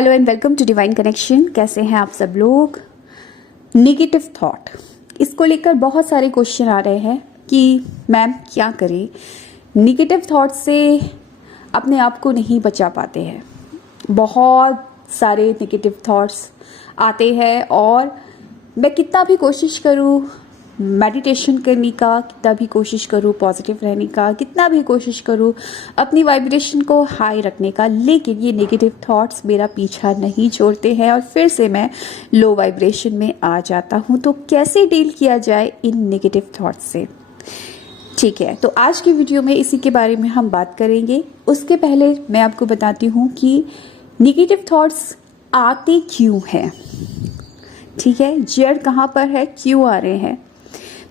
Hello and welcome to divine connection. कैसे हैं आप सब लोग। नेगेटिव थॉट, इसको लेकर बहुत सारे क्वेश्चन आ रहे हैं कि मैम क्या करें, नेगेटिव थॉट से अपने आप को नहीं बचा पाते हैं। बहुत सारे नेगेटिव थॉट्स आते हैं और मैं कितना भी कोशिश करूं मेडिटेशन करने का, कितना भी कोशिश करूं पॉजिटिव रहने का, कितना भी कोशिश करूं अपनी वाइब्रेशन को हाई रखने का, लेकिन ये नेगेटिव थॉट्स मेरा पीछा नहीं छोड़ते हैं और फिर से मैं लो वाइब्रेशन में आ जाता हूं। तो कैसे डील किया जाए इन नेगेटिव थॉट्स से, ठीक है। तो आज की वीडियो में इसी के बारे में हम बात करेंगे। उसके पहले मैं आपको बताती हूँ कि नेगेटिव थॉट्स आते क्यों हैं, ठीक है, जड़ कहाँ पर है, क्यों आ रहे हैं।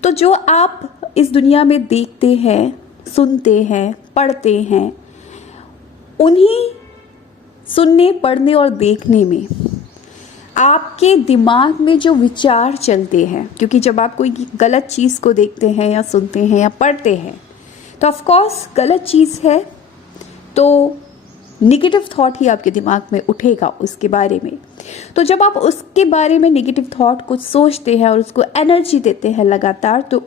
तो जो आप इस दुनिया में देखते हैं, सुनते हैं, पढ़ते हैं, उन्हीं सुनने, पढ़ने और देखने में आपके दिमाग में जो विचार चलते हैं, क्योंकि जब आप कोई गलत चीज़ को देखते हैं या सुनते हैं या पढ़ते हैं तो ऑफ कोर्स गलत चीज़ है, तो नेगेटिव थॉट ही आपके दिमाग में उठेगा उसके बारे में। तो जब आप उसके बारे में नेगेटिव थॉट कुछ सोचते हैं और उसको एनर्जी देते हैं लगातार, तो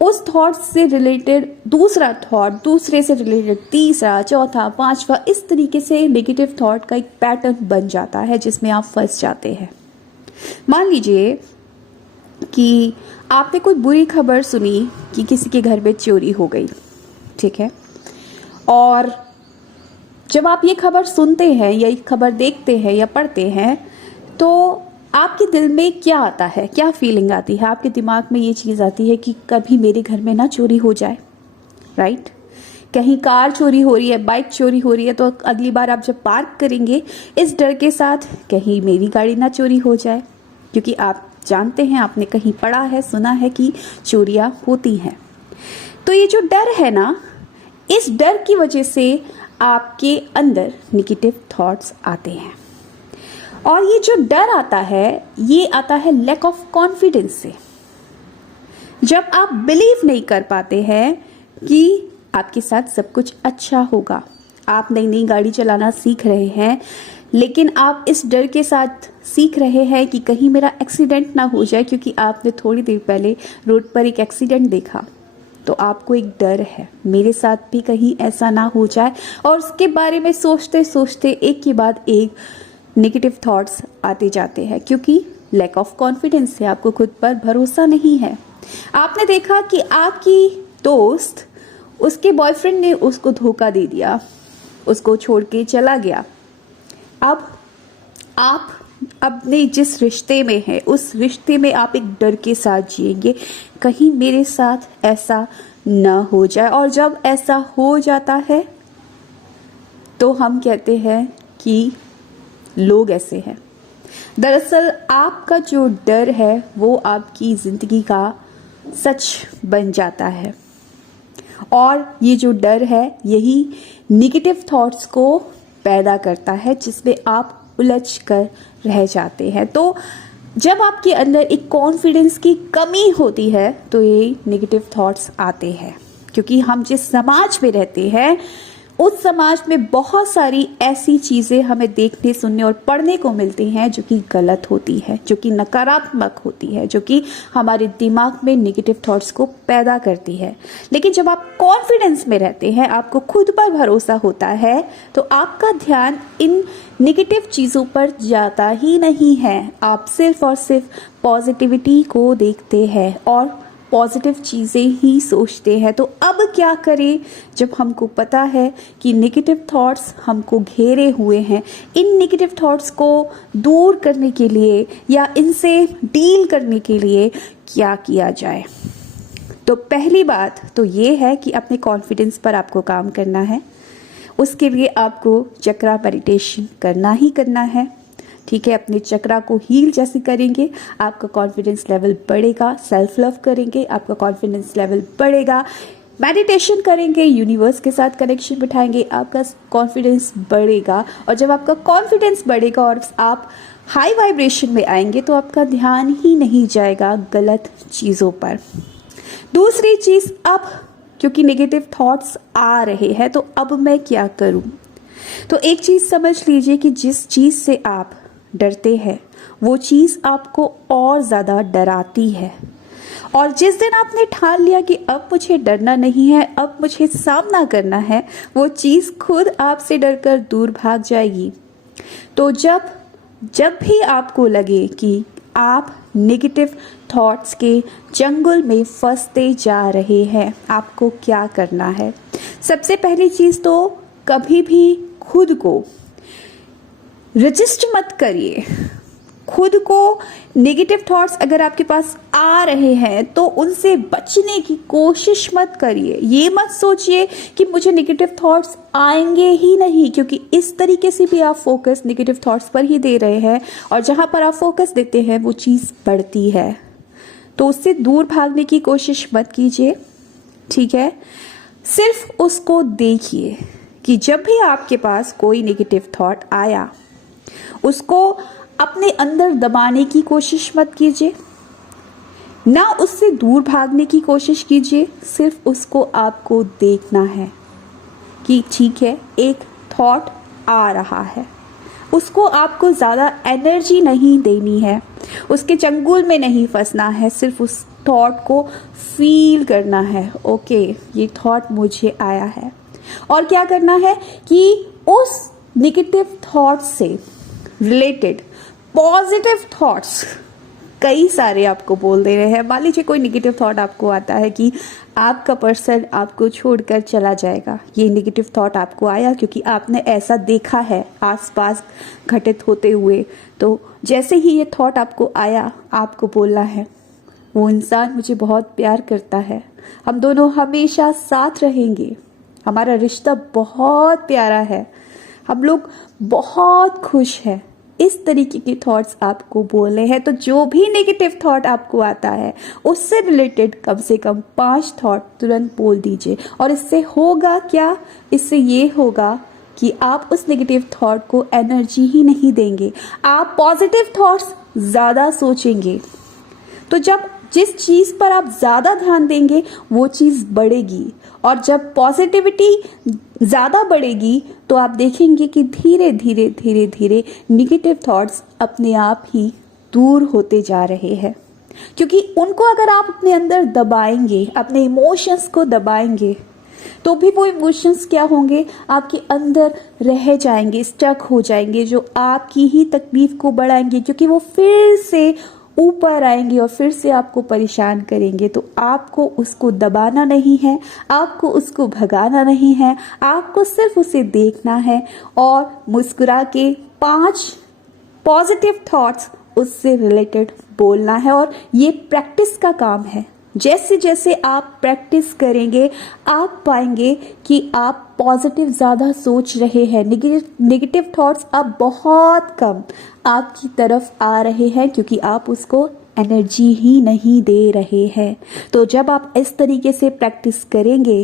उस थॉट से रिलेटेड दूसरा थॉट, दूसरे से रिलेटेड तीसरा, चौथा, पांचवा, इस तरीके से नेगेटिव थॉट का एक पैटर्न बन जाता है जिसमें आप फंस जाते हैं। मान लीजिए कि आपने कोई बुरी खबर सुनी कि किसी के घर में चोरी हो गई, ठीक है, और जब आप ये खबर सुनते हैं या ये खबर देखते हैं या पढ़ते हैं तो आपके दिल में क्या आता है, क्या फीलिंग आती है। आपके दिमाग में ये चीज़ आती है कि कभी मेरे घर में ना चोरी हो जाए, राइट। कहीं कार चोरी हो रही है, बाइक चोरी हो रही है, तो अगली बार आप जब पार्क करेंगे इस डर के साथ कहीं मेरी गाड़ी ना चोरी हो जाए, क्योंकि आप जानते हैं, आपने कहीं पढ़ा है, सुना है कि चोरियाँ होती हैं। तो ये जो डर है ना, इस डर की वजह से आपके अंदर नेगेटिव थॉट्स आते हैं। और ये जो डर आता है, ये आता है लैक ऑफ कॉन्फिडेंस से। जब आप बिलीव नहीं कर पाते हैं कि आपके साथ सब कुछ अच्छा होगा, आप नई नई गाड़ी चलाना सीख रहे हैं, लेकिन आप इस डर के साथ सीख रहे हैं कि कहीं मेरा एक्सीडेंट ना हो जाए, क्योंकि आपने थोड़ी देर पहले रोड पर एक एक्सीडेंट देखा, तो आपको एक डर है मेरे साथ भी कहीं ऐसा ना हो जाए। और उसके बारे में सोचते सोचते एक के बाद एक नेगेटिव थॉट्स आते जाते हैं, क्योंकि लैक ऑफ कॉन्फिडेंस है, आपको खुद पर भरोसा नहीं है। आपने देखा कि आपकी दोस्त, उसके बॉयफ्रेंड ने उसको धोखा दे दिया, उसको छोड़ के चला गया। अब आप अपने जिस रिश्ते में है, उस रिश्ते में आप एक डर के साथ जिएंगे, कहीं मेरे साथ ऐसा ना हो जाए। और जब ऐसा हो जाता है तो हम कहते हैं कि लोग ऐसे हैं। दरअसल आपका जो डर है वो आपकी जिंदगी का सच बन जाता है, और ये जो डर है यही नेगेटिव थॉट्स को पैदा करता है, जिसमें आप उलझ कर रह जाते हैं। तो जब आपके अंदर एक कॉन्फिडेंस की कमी होती है तो ये नेगेटिव थॉट्स आते हैं, क्योंकि हम जिस समाज में रहते हैं उस समाज में बहुत सारी ऐसी चीज़ें हमें देखने, सुनने और पढ़ने को मिलती हैं जो कि गलत होती है, जो कि नकारात्मक होती है, जो कि हमारे दिमाग में नेगेटिव थॉट्स को पैदा करती है। लेकिन जब आप कॉन्फिडेंस में रहते हैं, आपको खुद पर भरोसा होता है, तो आपका ध्यान इन नेगेटिव चीज़ों पर जाता ही नहीं है। आप सिर्फ और सिर्फ पॉजिटिविटी को देखते हैं और पॉजिटिव चीज़ें ही सोचते हैं। तो अब क्या करें जब हमको पता है कि नेगेटिव थॉट्स हमको घेरे हुए हैं। इन नेगेटिव थॉट्स को दूर करने के लिए या इनसे डील करने के लिए क्या किया जाए। तो पहली बात तो ये है कि अपने कॉन्फिडेंस पर आपको काम करना है। उसके लिए आपको चक्रा मेडिटेशन करना ही करना है, ठीक है। अपने चक्रा को हील जैसे करेंगे आपका कॉन्फिडेंस लेवल बढ़ेगा, सेल्फ लव करेंगे आपका कॉन्फिडेंस लेवल बढ़ेगा, मेडिटेशन करेंगे, यूनिवर्स के साथ कनेक्शन बिठाएंगे, आपका कॉन्फिडेंस बढ़ेगा। और जब आपका कॉन्फिडेंस बढ़ेगा और आप हाई वाइब्रेशन में आएंगे तो आपका ध्यान ही नहीं जाएगा गलत चीज़ों पर। दूसरी चीज़, अब क्योंकि नेगेटिव थॉट्स आ रहे हैं तो अब मैं क्या करूं। तो एक चीज़ समझ लीजिए कि जिस चीज़ से आप डरते हैं वो चीज़ आपको और ज़्यादा डराती है। और जिस दिन आपने ठान लिया कि अब मुझे डरना नहीं है, अब मुझे सामना करना है, वो चीज़ खुद आपसे डरकर दूर भाग जाएगी। तो जब भी आपको लगे कि आप नेगेटिव थॉट्स के जंगल में फंसते जा रहे हैं, आपको क्या करना है? सबसे पहली चीज़ तो कभी भी खुद को रजिस्ट मत करिए। खुद को नेगेटिव थॉट्स अगर आपके पास आ रहे हैं तो उनसे बचने की कोशिश मत करिए। ये मत सोचिए कि मुझे नेगेटिव थॉट्स आएंगे ही नहीं, क्योंकि इस तरीके से भी आप फोकस नेगेटिव थॉट्स पर ही दे रहे हैं और जहां पर आप फोकस देते हैं वो चीज़ बढ़ती है। तो उससे दूर भागने की कोशिश मत कीजिए, ठीक है? सिर्फ उसको देखिए कि जब भी आपके पास कोई नेगेटिव थॉट आया, उसको अपने अंदर दबाने की कोशिश मत कीजिए, ना उससे दूर भागने की कोशिश कीजिए। सिर्फ उसको आपको देखना है कि ठीक है, एक थॉट आ रहा है, उसको आपको ज़्यादा एनर्जी नहीं देनी है, उसके चंगुल में नहीं फंसना है, सिर्फ उस थॉट को फील करना है। ओके, ये थॉट मुझे आया है। और क्या करना है कि उस नेगेटिव थॉट से रिलेटेड पॉजिटिव थॉट्स कई सारे आपको बोल दे रहे हैं। मान लीजिए कोई नेगेटिव थॉट आपको आता है कि आपका पर्सन आपको छोड़कर चला जाएगा। ये नेगेटिव थॉट आपको आया क्योंकि आपने ऐसा देखा है आसपास घटित होते हुए। तो जैसे ही ये थॉट आपको आया, आपको बोलना है वो इंसान मुझे बहुत प्यार करता है, हम दोनों हमेशा साथ रहेंगे, हमारा रिश्ता बहुत प्यारा है, हम लोग बहुत खुश हैं। इस तरीके के थॉट्स आपको बोलने हैं। तो जो भी नेगेटिव थॉट आपको आता है उससे रिलेटेड कम से कम 5 थॉट तुरंत बोल दीजिए। और इससे होगा क्या? इससे ये होगा कि आप उस नेगेटिव थॉट को एनर्जी ही नहीं देंगे, आप पॉजिटिव थॉट्स ज़्यादा सोचेंगे। तो जब जिस चीज़ पर आप ज़्यादा ध्यान देंगे वो चीज़ बढ़ेगी, और जब पॉजिटिविटी ज़्यादा बढ़ेगी तो आप देखेंगे कि धीरे धीरे धीरे धीरे नेगेटिव थॉट्स अपने आप ही दूर होते जा रहे हैं। क्योंकि उनको अगर आप अपने अंदर दबाएंगे, अपने इमोशंस को दबाएंगे, तो भी वो इमोशंस क्या होंगे? आपके अंदर रह जाएंगे, स्टक हो जाएंगे, जो आपकी ही तकलीफ को बढ़ाएंगे, क्योंकि वो फिर से ऊपर आएंगे और फिर से आपको परेशान करेंगे। तो आपको उसको दबाना नहीं है, आपको उसको भगाना नहीं है, आपको सिर्फ उसे देखना है और मुस्कुरा के 5 पॉजिटिव थॉट्स उससे रिलेटेड बोलना है। और ये प्रैक्टिस का काम है। जैसे जैसे आप प्रैक्टिस करेंगे आप पाएंगे कि आप पॉजिटिव ज़्यादा सोच रहे हैं, नेगेटिव थॉट्स अब बहुत कम आपकी तरफ आ रहे हैं, क्योंकि आप उसको एनर्जी ही नहीं दे रहे हैं। तो जब आप इस तरीके से प्रैक्टिस करेंगे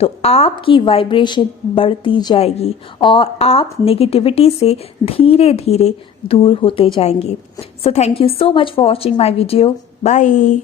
तो आपकी वाइब्रेशन बढ़ती जाएगी और आप नेगेटिविटी से धीरे धीरे दूर होते जाएंगे। So thank you so much for watching my video. Bye.